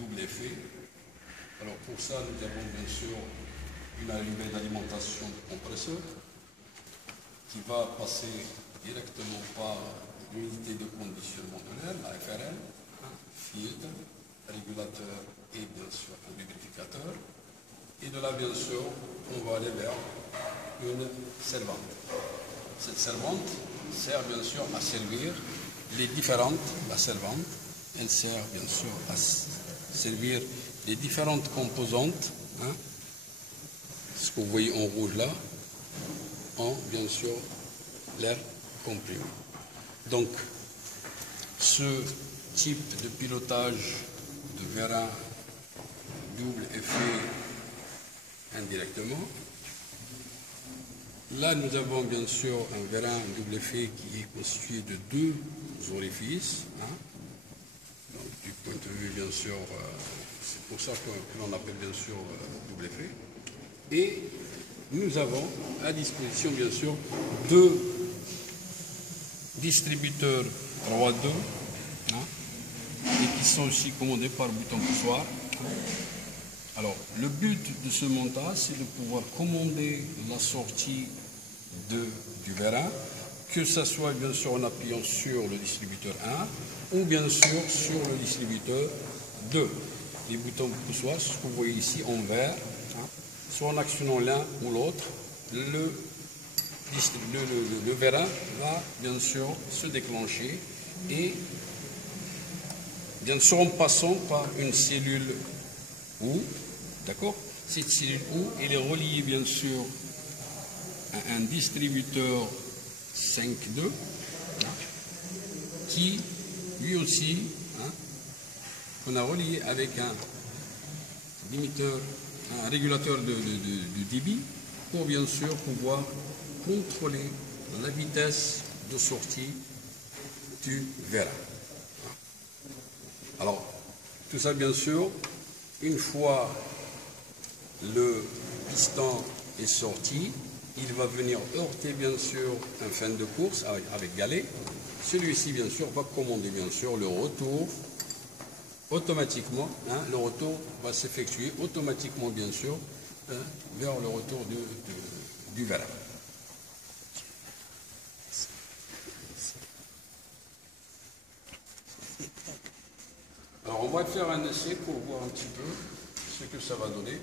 double effet. Alors pour ça, nous avons bien sûr une arrivée d'alimentation de compresseur qui va passer directement par l'unité de conditionnement de l'air, la FRL, filtre, régulateur et bien sûr un lubrificateur. Et de là, bien sûr, on va aller vers une servante. Cette servante sert bien sûr à servir la servante, elle sert bien sûr à servir les différentes composantes, ce que vous voyez en rouge là, en bien sûr l'air comprimé. Donc, ce type de pilotage de vérin double effet indirectement. Là, nous avons bien sûr un vérin double effet qui est constitué de deux orifices. Donc, du point de vue, bien sûr, c'est pour ça que l'on appelle bien sûr double effet. Et nous avons à disposition, bien sûr, deux distributeurs 3-2 et qui sont aussi commandés par bouton poussoir. Alors, le but de ce montage, c'est de pouvoir commander la sortie du vérin, que ce soit bien sûr en appuyant sur le distributeur 1 ou bien sûr sur le distributeur 2. Les boutons poussoirs, ce que vous voyez ici en vert, soit en actionnant l'un ou l'autre, le vérin va bien sûr se déclencher et bien sûr en passant par une cellule OU, d'accord? Cette cellule OU, elle est reliée bien sûr à un distributeur 5.2 qui lui aussi qu'on a relié avec un limiteur, un régulateur de débit pour bien sûr pouvoir contrôler la vitesse de sortie du vérin. Alors, tout ça bien sûr, une fois le piston est sorti, il va venir heurter bien sûr un fin de course avec galet. Celui-ci bien sûr va commander bien sûr le retour automatiquement. Le retour va s'effectuer automatiquement bien sûr vers le retour du vérin. Alors on va faire un essai pour voir un petit peu ce que ça va donner.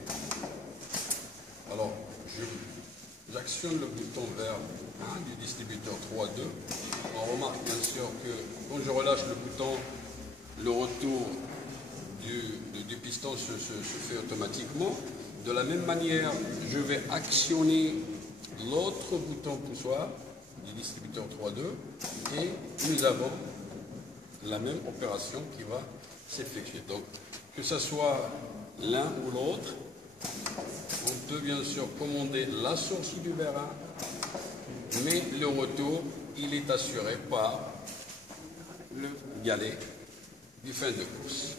Alors j'actionne le bouton vert du distributeur 3.2. On remarque bien sûr que quand je relâche le bouton, le retour du piston se fait automatiquement. De la même manière, je vais actionner l'autre bouton poussoir du distributeur 3.2 et nous avons la même opération qui va s'effectuer. Donc, que ce soit l'un ou l'autre, on peut bien sûr commander la sortie du vérin, mais le retour, il est assuré par le galet du fin de course.